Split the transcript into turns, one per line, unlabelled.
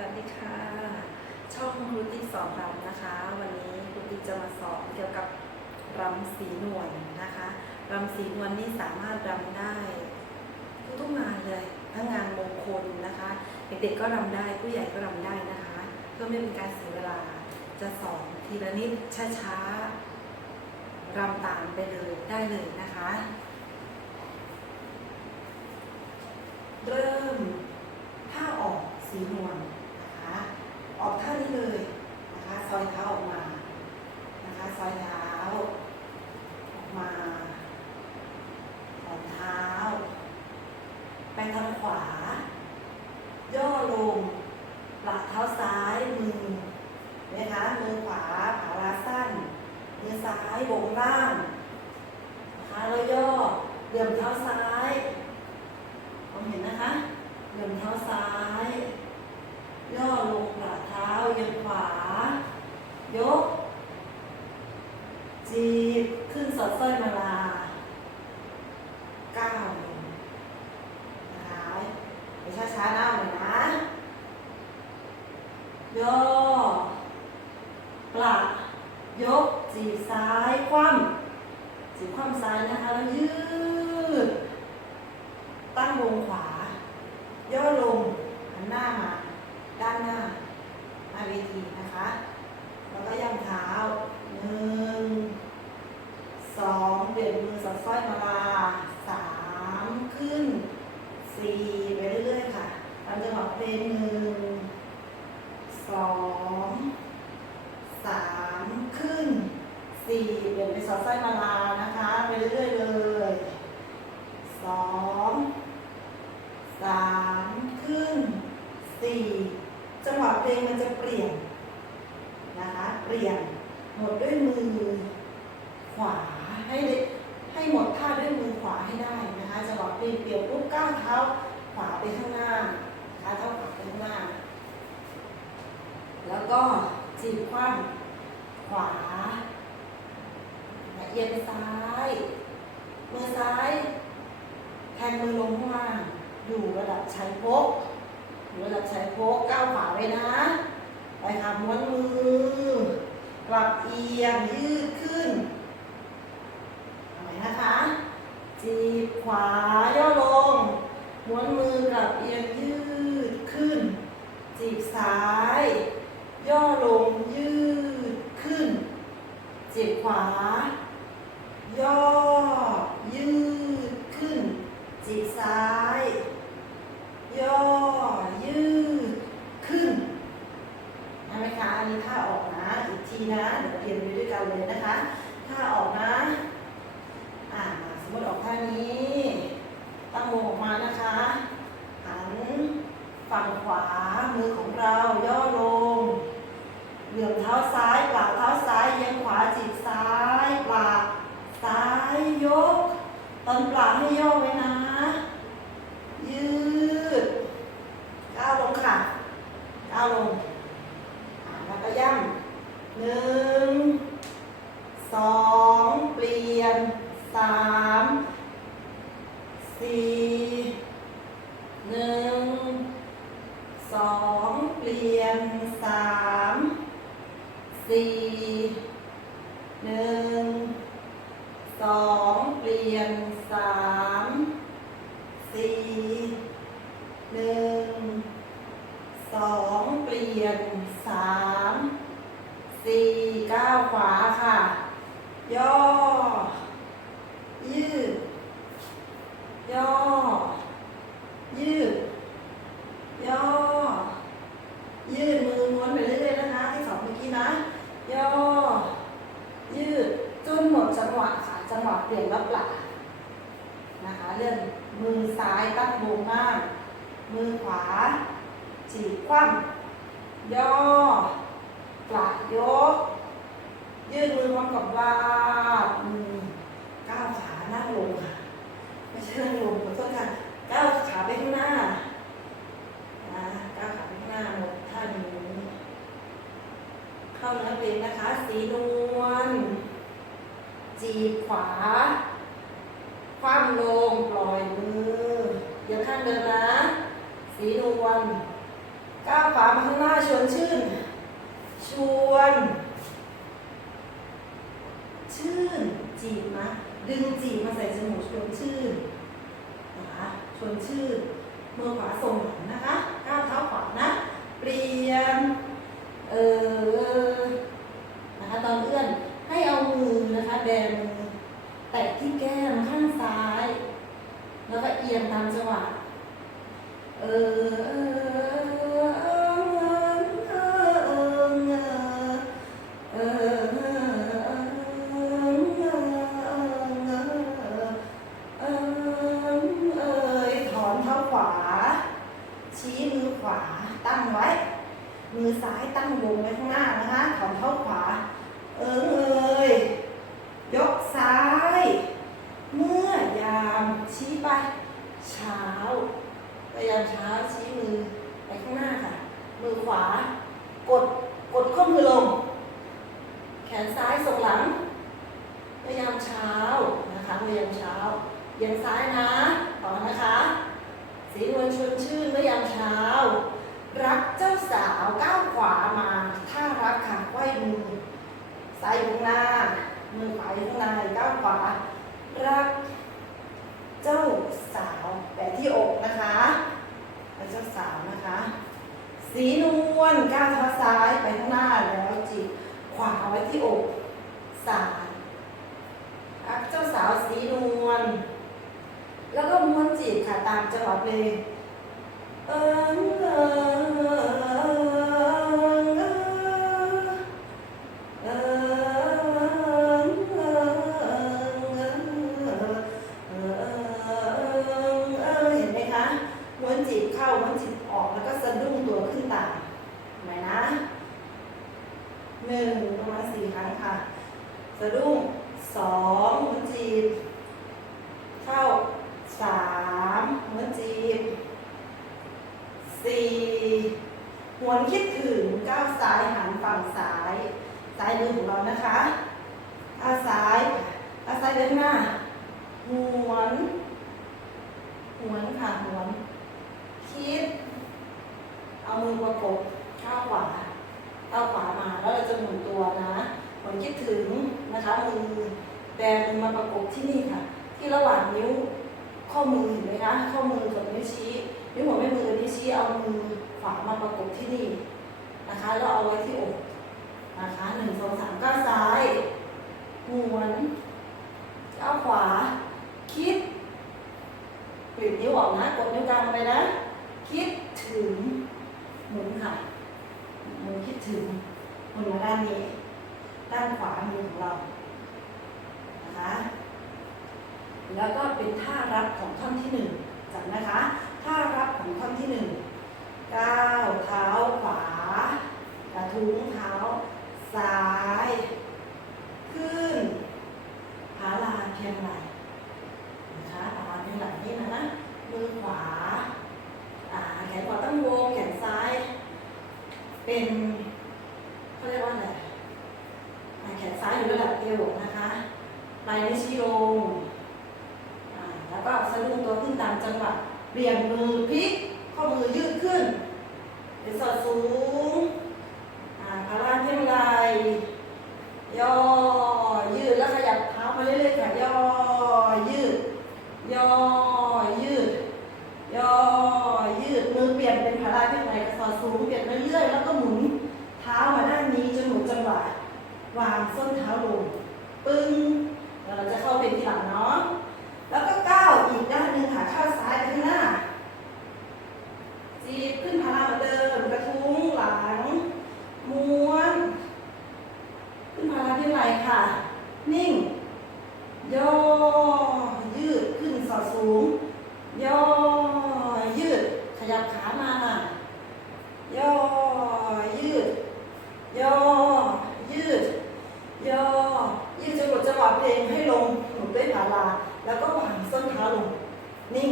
วัสดีค่ะ ช่องครูตี้สอนรำนะคะ วันนี้ครูตี้จะมาสอนเกี่ยวกับรำสีนวลนะคะรำสีนวลนี่สามารถรำได้ ทุกๆงานเลยทั้งงานมงคลนะคะ เด็กๆก็รำได้ผู้ใหญ่ก็รำได้นะคะ เพื่อไม่เป็นการเสียเวลาจะสอนทีละนิดช้าๆรำตามไปเลยได้เลยนะคะ เริ่มท่าออกสีนวลนะคะ ออกท่านี้เลยนะคะซอยเท้าออกมานะคะซอยเท้าออกมาถอนเท้า ไปทางขวา ย่อลงหลักเท้าซ้ายมือนะคะมือขวาขาลาสั้น มือซ้ายบงล่างนะคะแล้วย่อเหลื่อมเท้าซ้ายมองเห็นนะคะ เหลื่อมเท้าซ้าย ย่อลงหลักเท้าเอียงขวา ยก จีบ ขึ้นสอดสร้อยมาลาก้าวลงนะคะไป ช้าๆนะเอาหน่อยนะย่อปลักยกจีบซ้ายคว่ำจีบคว่ำซ้ายนะคะแล้วยืด ตั้งวงขวา ย่อลงหันหน้ามาด้านหน้าหน้าเวทีนะคะ แล้วก็ย่ำเท้าหนึ่งสองเบี่ยงมือสอดสร้อยมาลาสามขึ้นสี่ไปเรื่อยๆค่ะตามจังหวะเพลงหนึ่งสองสามขึ้นสี่เบี่ยงไปสอดสร้อยมาลานะคะ ไปเรื่อยๆเลยสองสามขึ้นสี่จังหวะเพลงมันจะเปลี่ยน นะคะเปลี่ยนหมดด้วยมือขวาให้ได้ให้หมดท่าด้วยมือขวาให้ได้นะคะ เปลี่ยนเปลี่ยนปุ๊บก้าวเท้าขวาไปข้างหน้าเท้าเท้าขวาไปข้างหน้า แล้วก็จีบคว่ำขวาละเอียงซ้าย มือซ้ายแทนมือลงข้างล่าง อยู่ระดับชายโพกอยู่ระดับชายโพกก้าวขวาไว้นะ ไปค่ะม้วนมือ กลับเอียงยืดขึ้นเอาใหมนะคะ จีบขวาย่อลงม้วนมือกลับเอียงยืดขึ้น จีบซ้าย ย่อลงยืดขึ้น จีบขวา ย่อ ยืดขึ้น จีบซ้าย ย่อ ยืดขึ้นได้ไหมคะ อันนี้ท่าออกนะ อีกทีนะ เดี๋ยวเรียนไปด้วยกันเลยนะคะ ท่าออกนะ อ่า สมมติออกท่านี้ ตั้งวงออกมานะคะ หันฝั่งขวา มือของเราย่อลง เหลื่อมเท้าซ้ายปลากเท้าซ้ายเอียังขวาจีบซ้ายปลากซ้ายยก ตอนปลาให้ย่อไว้นะ ยืด ก้าวลงค่ะ ก้าวลง แล้วก็ย่ำหนึ่ง สอง เปลี่ยน สาม สี่ หนึ่ง สอง เปลี่ยน สาม สี่ หนึ่ง สอง เปลี่ยนสามสี่ห นึ่งสองเปลี่ยนสามสี่ก้าวขวาค่ะ ย่อ ยืด ย่อ ยืด ย่อ ยืดมือม้วนไปเรื่อยๆนะคะ ที่สองเมื่อกี้นะ ย่อ ยืดจนหมดจังหวะค่ะ จังหวะเปลี่ยนรับหลักนะคะเลื่อนมือซ้ายตั้งวงหน้า มือขวา จีบคว่ำย่อกลัดยก ยืดมือพร้อมกับวาดมือก้าวขานั่งลงค่ะไม่ใช่นั่งลงขอโทษค่ะก้าวขาไปข้างหน้านะก้าวขาไปข้างหน้าหมดท่านี้เข้าเนื้อเพลงนะคะ สีนวลจีบขวา คว่ำลงปล่อยมือ เดี๋ยวข้างเดินนะ สีนวลก้าวขามาข้างหน้าชวนชื่น ชวน ชื่นจีบนะดึงจีบมาใส่จมูกชวนชื่นนะคะชวนชื่นมือขวาส่งหลังนะคะก้าวเท้าขวานะปรียน เออ นะคะ ตอนเอื้อนให้เอามือนะคะแบมือแตะที่แก้มข้างซ้าย แล้วก็เอียงตามจังหวะ เออเออเออเออเออเออเออถอนเท้าขวา ชี้มือขวาตั้งไว้ มือซ้ายตั้งวงไว้ข้างหน้านะคะ ถอนเท้าขวา เอิงเอยยกซ้าย เมื่อยามชี้ไป เช้าพยายามเช้าชี้มือไปข้างหน้าค่ะ มือขวา กด กดข้อมือลง แขนซ้ายส่งหลัง พยายามเช้านะคะพยายามเช้าเอียงซ้ายนะต่อนะคะ สีนวลชวนชื่นเมื่อยามเช้า รักเจ้าสาวก้าวขวามา ถ้ารักค่ะไหวมือซ้ายข้างหน้ามือขวาข้างในก้าวขวา รัก เจ้าสาวแปะที่อกนะคะรักเจ้าสาวนะคะ สีนวลก้าวเท้าซ้ายไปข้างหน้าแล้วจิกขวาไว้ที่อกซ้ายรักเจ้าสาวสีนวล แล้วก็ม้วนจีบค่ะตามจังหวะเพลงเออเอองเอิงเอิงเอิงเอิงเห็นไหมคะม้วนจีบเข้าม้วนจีบออกแล้วก็สะดุ้งตัวขึ้นตามเห็นไหมนะหนึ่งประมาณสี่ครั้งค่ะ สะดุ้งสองม้วนจีบ เข้าสามหัวจีบสี่หวนคิดถึงก้าวซ้ายหันฝั่งซ้าย ซ้ายมือของเรานะคะก้าวซ้ายก้าวซ้ายเดินหน้า หวน หวนค่ะหวนคิด เอามือประกบข้าวขวาข้าวขวามาแล้วเราจะหมุนตัวนะหวนคิดถึงนะคะมือแบมือมาประกบที่นี่ค่ะ ที่ระหว่างนิ้วข้อมือเห็นไหมคะข้อมือกับนิ้วชี้นิ้วหัวแม่มือกับนิ้วชี้เอามือขวามาประกบที่นี่นะคะแล้วเอาไว้ที่อกนะคะหนึ่งสองสามก้าวซ้ายหมุนก้าวขวา คิด กลีบนิ้วออกนะกดนิ้วกลางไปนะ คิดถึงหมุนค่ะหมุนคิดถึงหมุนมาด้านนี้ด้านขวามือของเรานะคะแล้วก็เป็นท่ารับของท่อนที่หนึ่งจำนะคะ ท่ารับของท่อนที่หนึ่งก้าวเท้าขวากระทุ้งเท้าซ้าย ขึ้นขาลาเพียงไหลนะคะขาลาเพียงไหลนี่นะนะมือขวาอ่าแขนขวาตั้งวงแขนซ้าย เป็นเขาเรียกว่าอะไรอ่าแขนซ้ายอยู่ระดับเอวนะคะปลายนิ้วชี้ลง อ่าแล้วก็สะดุ้ง ตัวขึ้นตามจังหวะเบี่ยงมือพลิก ข้อมือยืดขึ้นเป็นสอดสูงอ่าขาล่างเพ่งไหลย่อ ยืด แล้วขยับเท้ามาเรื่อยๆค่ะ ย่อ ยืด ย่อ ยืด ย่อ ยืด มือเปลี่ยนเป็นขาล่างเพ่งไหลสอดสูง เปลี่ยนเรื่อยๆ แล้วก็หมุนเท้ามาด้านนี้จนหมุนจังหวะ วางส้นเท้าลง ปึ้ง แล้วเราจะเข้าเป็นทีหลังเนาะ แล้วก็ก้าว อีกด้านหนึ่งค่ะเข้าซ้ายไปข้างหน้าจีบขึ้นพาราเหมือนเดิมกระทุ้งหลัง ม้วน ขึ้นพาราที่ไหลค่ะ นิ่งย่อยืดขึ้นสอดสูงย่อยืด ขยับขามาค่ย่อยืดย่อยืดย่อยืดจนหลุดจังหวะเพลงให้ลงหลุดด้วยพารา แล้วก็วางส้นเท้าลง นิ่ง